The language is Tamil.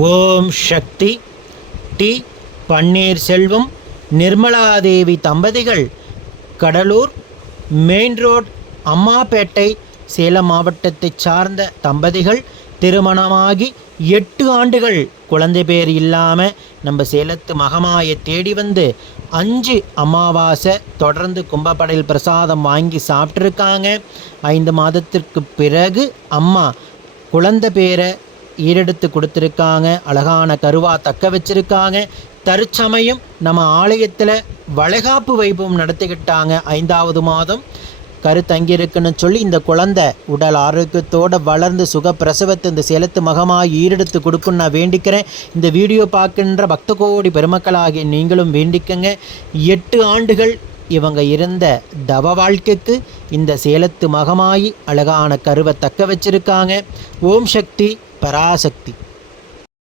ஓம் சக்தி. டி பன்னீர்செல்வம் நிர்மலாதேவி தம்பதிகள் கடலூர் மெயின் ரோட் அம்மாப்பேட்டை சேலம் மாவட்டத்தை சார்ந்த தம்பதிகள் திருமணமாகி 8 ஆண்டுகள் குழந்தை பேர் இல்லாமல் நம்ம சேலத்து மகமாயை தேடி வந்து 5 அமாவாசை தொடர்ந்து கும்பப்படையில் பிரசாதம் வாங்கி சாப்பிட்ருக்காங்க. 5 மாதத்திற்கு பிறகு அம்மா குழந்தை பேரை ஈரெடுத்து கொடுத்துருக்காங்க. அழகான கருவா தக்க வச்சுருக்காங்க. தற்சமயம் நம்ம ஆலயத்தில் வளைகாப்பு வைபவம் நடத்திக்கிட்டாங்க. 5வது மாதம் கருத்தங்கியிருக்குன்னு சொல்லி இந்த குழந்தை உடல் ஆரோக்கியத்தோடு வளர்ந்து சுகப்பிரசவத்தை இந்த சேலத்து மகமாக ஈரெடுத்து கொடுக்குன்னு நான் வேண்டிக்கிறேன். இந்த வீடியோ பார்க்கின்ற பக்த கோடி பெருமக்களாகிய நீங்களும் வேண்டிக்கங்க. 8 ஆண்டுகள் இவங்க இருந்த தவ வாழ்க்கைக்கு இந்த சேலத்து மகமாயி அழகான கருவை தக்க வச்சிருக்காங்க. ஓம் சக்தி பராசக்தி.